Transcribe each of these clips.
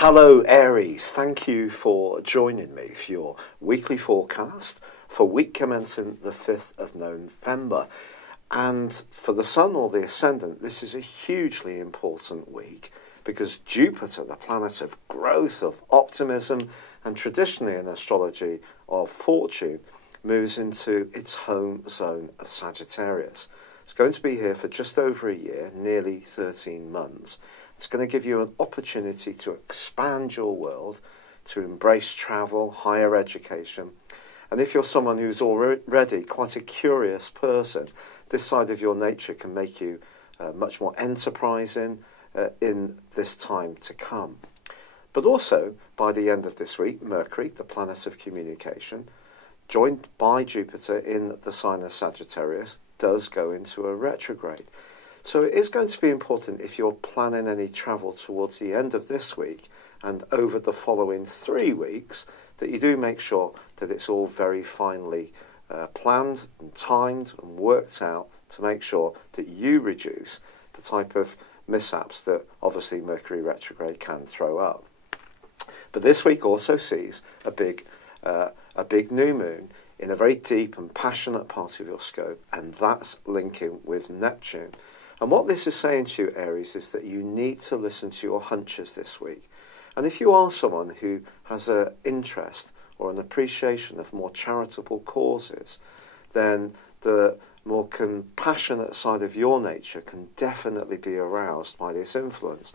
Hello Aries, thank you for joining me for your weekly forecast for week commencing the 5th of November. And for the Sun or the Ascendant, this is a hugely important week because Jupiter, the planet of growth, of optimism, and traditionally in astrology of fortune, moves into its home zone of Sagittarius. It's going to be here for just over a year, nearly 13 months. It's going to give you an opportunity to expand your world, to embrace travel, higher education. And if you're someone who's already quite a curious person, this side of your nature can make you much more enterprising in this time to come. But also, by the end of this week, Mercury, the planet of communication, joined by Jupiter in the sign of Sagittarius, does go into a retrograde. So it is going to be important if you're planning any travel towards the end of this week and over the following 3 weeks that you do make sure that it's all very finely planned and timed and worked out to make sure that you reduce the type of mishaps that obviously Mercury retrograde can throw up. But this week also sees a big new moon in a very deep and passionate part of your scope, and that's linking with Neptune. And what this is saying to you, Aries, is that you need to listen to your hunches this week. And if you are someone who has an interest or an appreciation of more charitable causes, then the more compassionate side of your nature can definitely be aroused by this influence.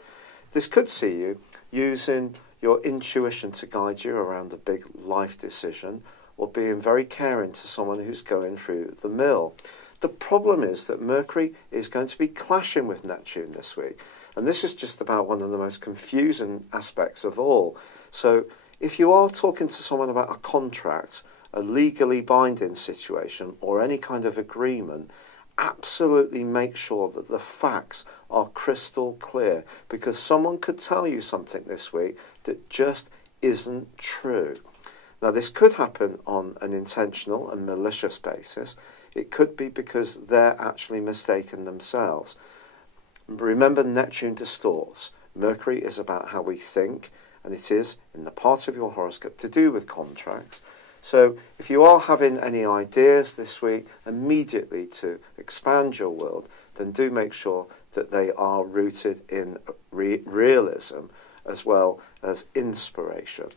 This could see you using your intuition to guide you around a big life decision, or being very caring to someone who's going through the mill. The problem is that Mercury is going to be clashing with Neptune this week. And this is just about one of the most confusing aspects of all. So if you are talking to someone about a contract, a legally binding situation, or any kind of agreement, absolutely make sure that the facts are crystal clear, because someone could tell you something this week that just isn't true. Now, this could happen on an intentional and malicious basis. It could be because they're actually mistaken themselves. Remember, Neptune distorts. Mercury is about how we think, and it is, in the part of your horoscope, to do with contracts. So if you are having any ideas this week immediately to expand your world, then do make sure that they are rooted in realism as well as inspiration.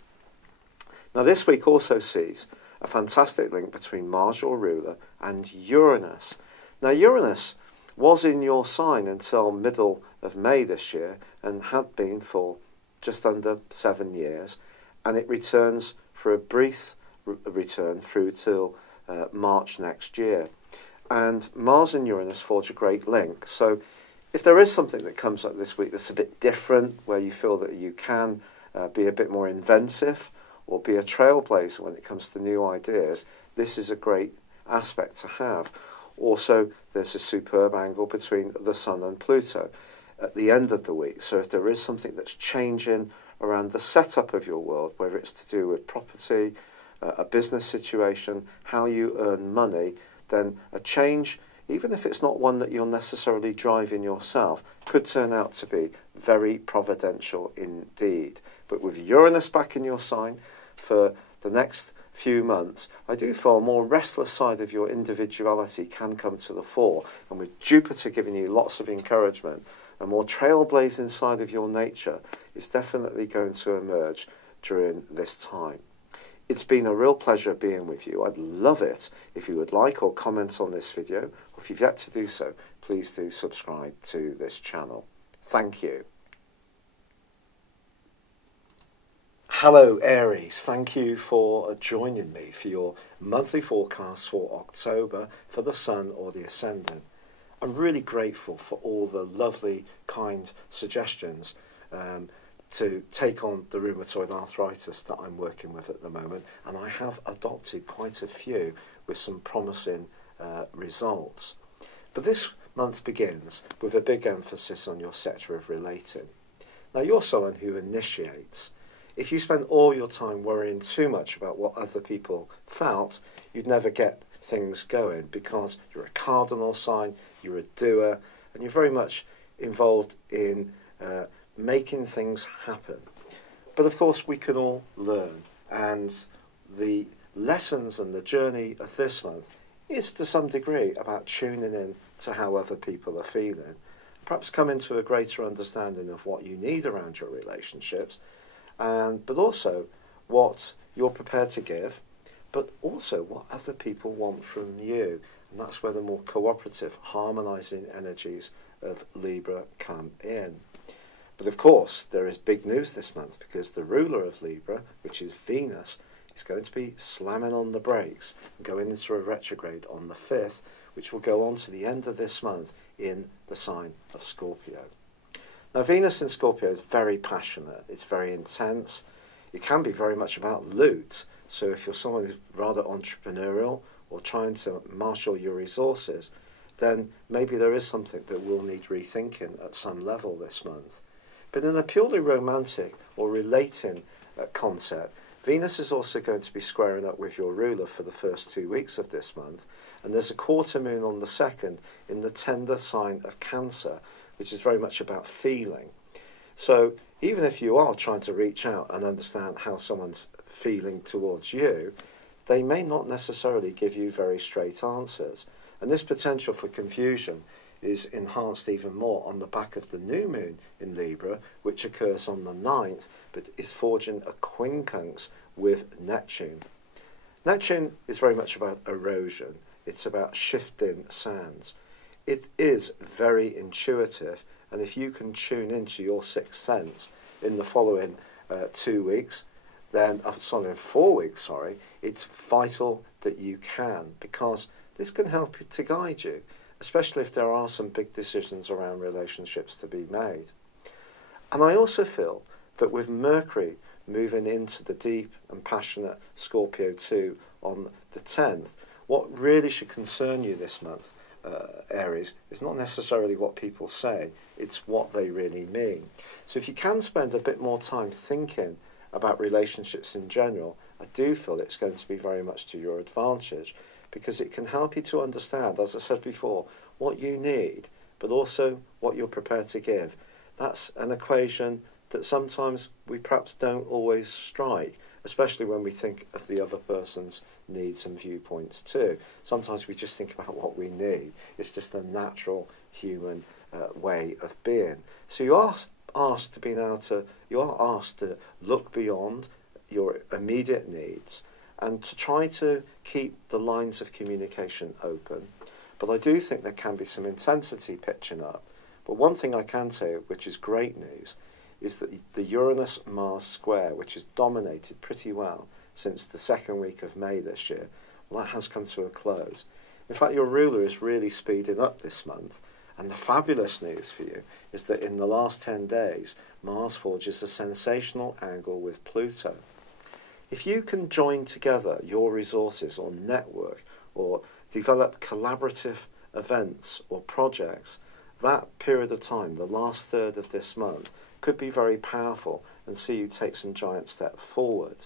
Now, this week also sees a fantastic link between Mars, your ruler, and Uranus. Now, Uranus was in your sign until middle of May this year and had been for just under 7 years, and it returns for a brief return through till March next year. And Mars and Uranus forge a great link. So if there is something that comes up this week that's a bit different, where you feel that you can be a bit more inventive, or be a trailblazer when it comes to new ideas, this is a great aspect to have. Also, there's a superb angle between the Sun and Pluto at the end of the week. So if there is something that's changing around the setup of your world, whether it's to do with property, a business situation, how you earn money, then a change, even if it's not one that you're necessarily driving yourself, could turn out to be very providential indeed. But with Uranus back in your sign for the next few months, I do feel a more restless side of your individuality can come to the fore. And with Jupiter giving you lots of encouragement, a more trailblazing side of your nature is definitely going to emerge during this time. It's been a real pleasure being with you. I'd love it if you would like or comment on this video, or if you've yet to do so, please do subscribe to this channel. Thank you. Hello Aries, thank you for joining me for your monthly forecast for October for the Sun or the Ascendant. I'm really grateful for all the lovely, kind suggestions to take on the rheumatoid arthritis that I'm working with at the moment, and I have adopted quite a few with some promising results. But this month begins with a big emphasis on your sector of relating. Now, you're someone who initiates. If you spend all your time worrying too much about what other people felt, you'd never get things going, because you're a cardinal sign, you're a doer, and you're very much involved in making things happen. But of course we can all learn, and the lessons and the journey of this month is to some degree about tuning in to how other people are feeling. Perhaps come into a greater understanding of what you need around your relationships, but also what you're prepared to give, but also what other people want from you. And that's where the more cooperative, harmonising energies of Libra come in. But of course, there is big news this month, because the ruler of Libra, which is Venus, is going to be slamming on the brakes and going into a retrograde on the 5th, which will go on to the end of this month in the sign of Scorpio. Now, Venus in Scorpio is very passionate. It's very intense. It can be very much about loot. So if you're someone who's rather entrepreneurial or trying to marshal your resources, then maybe there is something that will need rethinking at some level this month. But in a purely romantic or relating concept, Venus is also going to be squaring up with your ruler for the first 2 weeks of this month, and there's a quarter moon on the 2nd in the tender sign of Cancer, which is very much about feeling. So even if you are trying to reach out and understand how someone's feeling towards you, they may not necessarily give you very straight answers. And this potential for confusion is enhanced even more on the back of the new moon in Libra, which occurs on the 9th, but is forging a quincunx with Neptune. Neptune is very much about erosion. It's about shifting sands. It is very intuitive, and if you can tune into your sixth sense in the following 2 weeks, then, 4 weeks, it's vital that you can, because this can help to guide you, especially if there are some big decisions around relationships to be made. And I also feel that with Mercury moving into the deep and passionate Scorpio 2 on the 10th, what really should concern you this month, Aries, is not necessarily what people say, it's what they really mean. So if you can spend a bit more time thinking about relationships in general, I do feel it's going to be very much to your advantage, because it can help you to understand, as I said before, what you need, but also what you're prepared to give. That's an equation that sometimes we perhaps don't always strike, especially when we think of the other person's needs and viewpoints too. Sometimes we just think about what we need. It's just a natural human way of being. So you are asked to look beyond your immediate needs and to try to keep the lines of communication open. But I do think there can be some intensity pitching up. But one thing I can say, which is great news, is that the Uranus-Mars square, which has dominated pretty well since the second week of May this year, well, that has come to a close. In fact, your ruler is really speeding up this month, and the fabulous news for you is that in the last 10 days, Mars forges a sensational angle with Pluto. If you can join together your resources or network or develop collaborative events or projects, that period of time, the last third of this month, could be very powerful and see you take some giant step forward.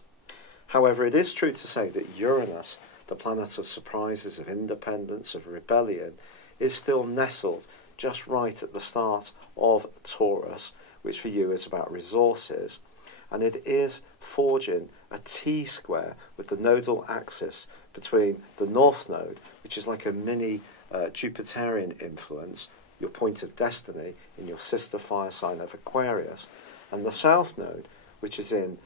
However, it is true to say that Uranus, the planet of surprises, of independence, of rebellion, is still nestled just right at the start of Taurus, which for you is about resources. And it is forging a T-square with the nodal axis between the North Node, which is like a mini Jupiterian influence, your point of destiny in your sister fire sign of Aquarius, and the South Node, which is in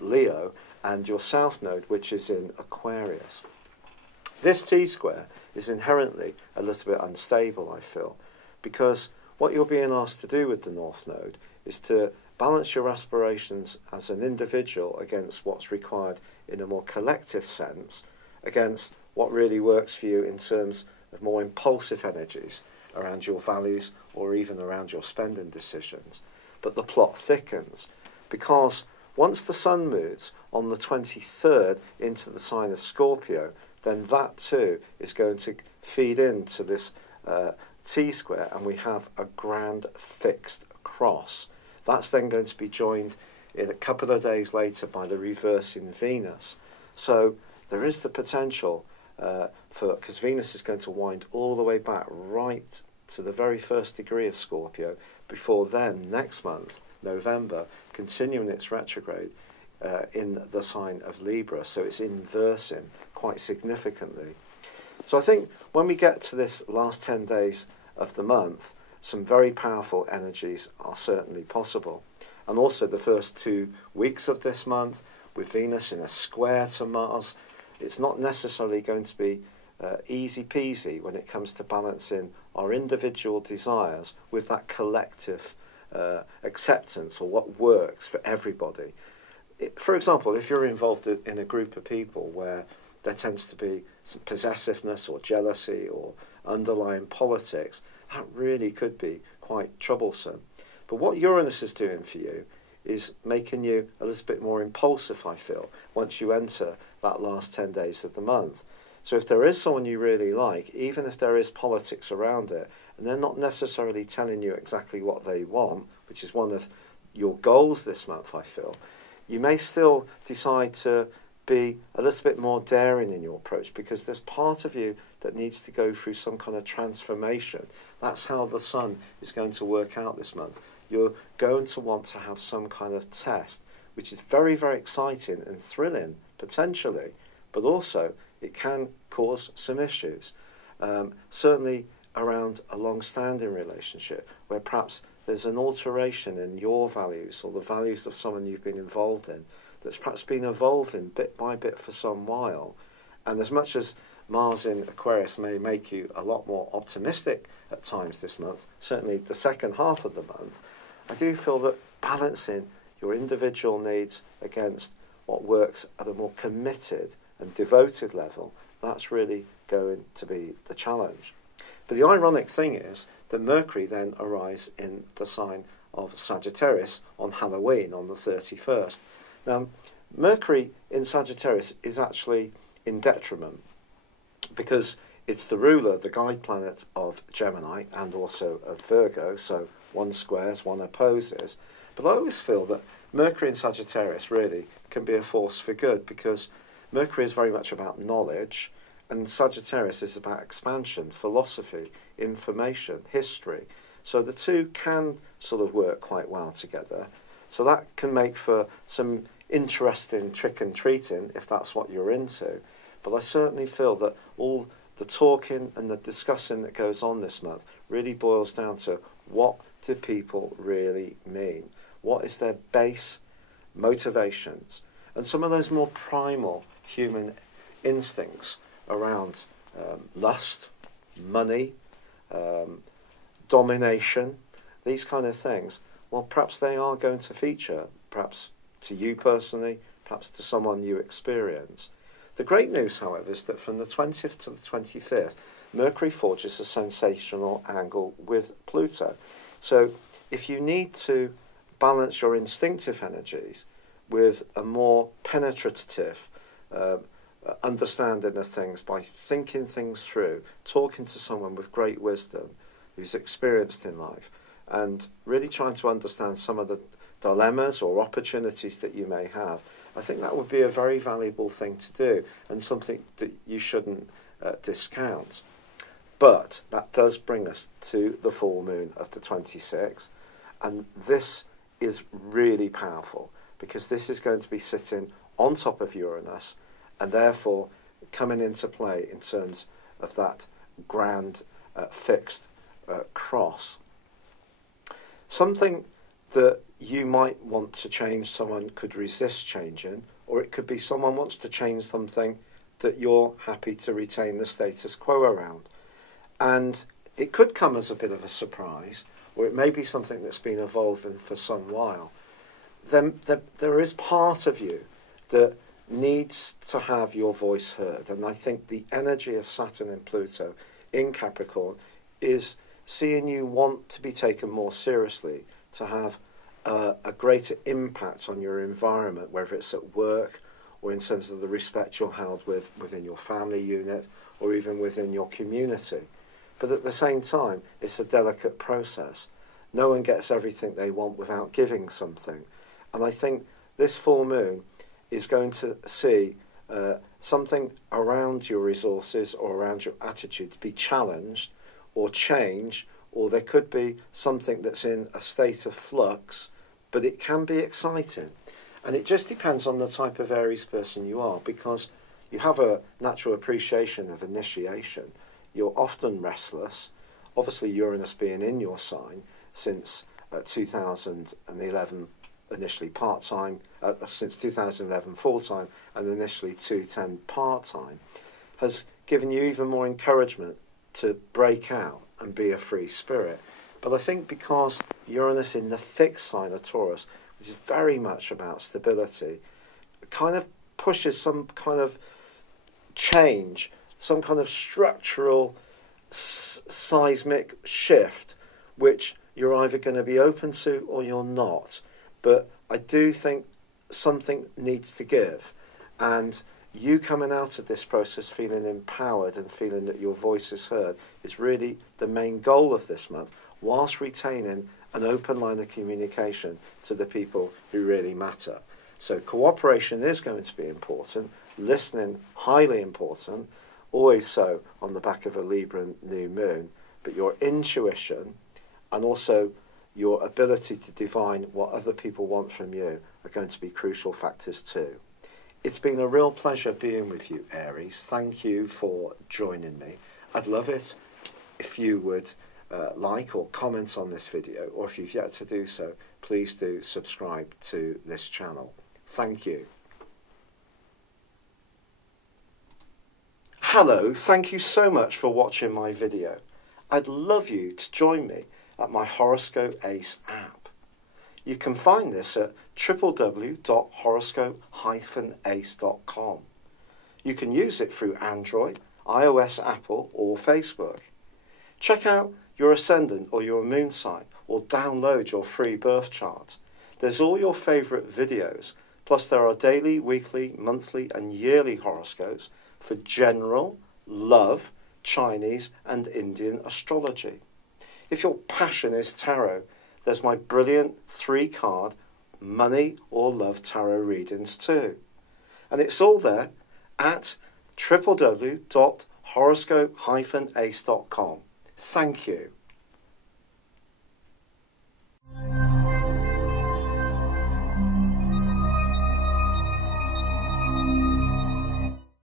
Leo, and your South Node, which is in Aquarius. This T-square is inherently a little bit unstable, I feel, because what you're being asked to do with the North Node is to balance your aspirations as an individual against what's required in a more collective sense, against what really works for you in terms of more impulsive energies around your values or even around your spending decisions. But the plot thickens, because once the Sun moves on the 23rd into the sign of Scorpio, then that too is going to feed into this T-square, and we have a grand fixed cross. That's then going to be joined in a couple of days later by the reverse in Venus. So there is the potential because Venus is going to wind all the way back right to the very first degree of Scorpio, before then, next month, November, continuing its retrograde in the sign of Libra, so it's inversing quite significantly. So I think when we get to this last 10 days of the month, some very powerful energies are certainly possible. And also the first 2 weeks of this month, with Venus in a square to Mars, it's not necessarily going to be easy peasy when it comes to balancing our individual desires with that collective acceptance, or what works for everybody. For example, if you're involved in a group of people where there tends to be some possessiveness or jealousy or underlying politics, that really could be quite troublesome. But what Uranus is doing for you is making you a little bit more impulsive, I feel, once you enter that last 10 days of the month. So if there is someone you really like, even if there is politics around it, and they're not necessarily telling you exactly what they want, which is one of your goals this month, I feel, you may still decide to be a little bit more daring in your approach, because there's part of you that needs to go through some kind of transformation. That's how the sun is going to work out this month. You're going to want to have some kind of test, which is very, very exciting and thrilling, potentially, but also it can cause some issues. Certainly around a long-standing relationship, where perhaps there's an alteration in your values or the values of someone you've been involved in that's perhaps been evolving bit by bit for some while. And as much as Mars in Aquarius may make you a lot more optimistic at times this month, certainly the second half of the month, I do feel that balancing your individual needs against what works at a more committed and devoted level, that's really going to be the challenge. But the ironic thing is that Mercury then arrives in the sign of Sagittarius on Halloween, on the 31st. Now, Mercury in Sagittarius is actually in detriment, because it's the ruler, the guide planet of Gemini and also of Virgo, so one squares, one opposes. But I always feel that Mercury in Sagittarius really can be a force for good, because Mercury is very much about knowledge, and Sagittarius is about expansion, philosophy, information, history. So the two can sort of work quite well together. So that can make for some interesting trick and treating, if that's what you're into. But I certainly feel that all the talking and the discussing that goes on this month really boils down to, what do people really mean? What is their base motivations? And some of those more primal human instincts around lust, money, domination, these kind of things, well, perhaps they are going to feature, perhaps to you personally, perhaps to someone you experience. The great news, however, is that from the 20th to the 25th, Mercury forges a sensational angle with Pluto. So if you need to balance your instinctive energies with a more penetrative understanding of things by thinking things through, talking to someone with great wisdom who's experienced in life, and really trying to understand some of the dilemmas or opportunities that you may have, I think that would be a very valuable thing to do, and something that you shouldn't discount. But that does bring us to the full moon of the 26th, and this is really powerful, because this is going to be sitting on top of Uranus, and therefore coming into play in terms of that grand fixed cross. Something that you might want to change, someone could resist changing, or it could be someone wants to change something that you're happy to retain the status quo around. And it could come as a bit of a surprise, or it may be something that's been evolving for some while. Then there is part of you that needs to have your voice heard. And I think the energy of Saturn and Pluto in Capricorn is seeing you want to be taken more seriously, to have a greater impact on your environment, whether it's at work or in terms of the respect you're held within your family unit or even within your community. But at the same time, it's a delicate process. No one gets everything they want without giving something. And I think this full moon is going to see something around your resources or around your attitude to be challenged or changed, or there could be something that's in a state of flux but it can be exciting. And it just depends on the type of Aries person you are, because you have a natural appreciation of initiation. You're often restless. Obviously, Uranus being in your sign since 2011, initially part-time, since 2011 full-time, and initially 2010 part-time, has given you even more encouragement to break out and be a free spirit. But I think because Uranus in the fixed sign of Taurus, which is very much about stability, kind of pushes some kind of change, some kind of structural seismic shift, which you're either going to be open to or you're not. But I do think something needs to give. And you coming out of this process feeling empowered and feeling that your voice is heard is really the main goal of this month, whilst retaining an open line of communication to the people who really matter. So cooperation is going to be important, listening highly important, always so on the back of a Libra new moon, but your intuition and also your ability to divine what other people want from you are going to be crucial factors too. It's been a real pleasure being with you, Aries. Thank you for joining me. I'd love it if you would like or comment on this video, or if you've yet to do so, please do subscribe to this channel. Thank you. Hello, thank you so much for watching my video. I'd love you to join me at my Horoscope Ace app. You can find this at www.horoscope-ace.com. You can use it through Android, iOS, Apple or Facebook. Check out your ascendant or your moon sign, or download your free birth chart. There's all your favourite videos, plus there are daily, weekly, monthly and yearly horoscopes for general, love, Chinese and Indian astrology. If your passion is tarot, there's my brilliant 3-card money or love tarot readings too. And it's all there at www.horoscope-ace.com. Thank you.